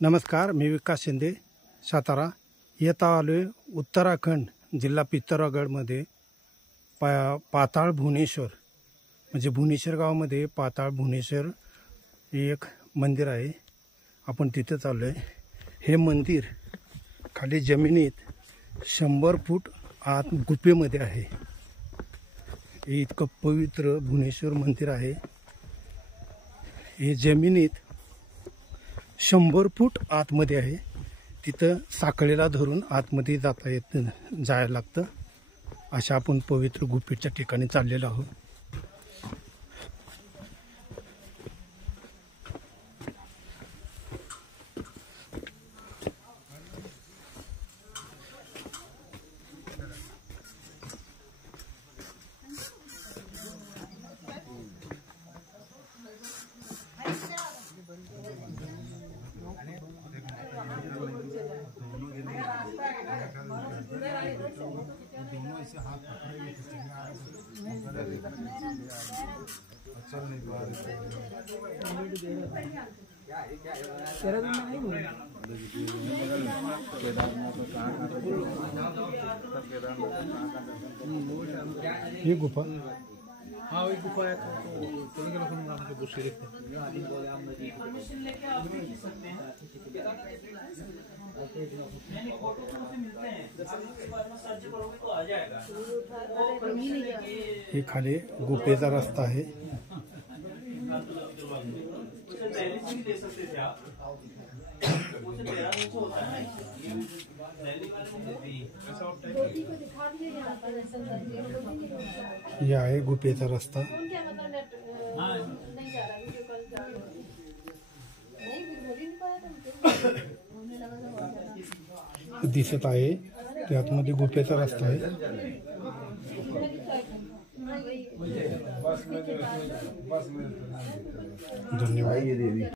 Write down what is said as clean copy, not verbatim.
नमस्कार, मी विकास शिंदे, सातारा. येता आलो आहे उत्तराखंड जिल्हा पित्तौरागडमध्ये पाताळ भुवनेश्वर म्हणजे भुवनेश्वर गावामध्ये पाताळ भुवनेश्वर हे एक मंदिर आहे. आपण तिथे चाललो आहे. हे मंदिर खाली जमिनीत 100 फूट आत गुफेमध्ये आहे. हे इतकं पवित्र भुवनेश्वर मंदिर आहे. हे जमिनीत 100 फूट आतमध्ये आहे. तिथं साखळीला धरून आतमध्ये जायला लागतं. अशा आपण पवित्र गुफेच्या ठिकाणी चाललेलो आहोत. ये गुफा हाँ वही गुफा है तो नाम के बुश शरीफ हे खाली गुफेचा रस्ता आहे. ये आहे गुफेचा रस्ता. दिसत आहे ते आतमध्ये गुफेचा रस्ता आहे. धन्यवाद.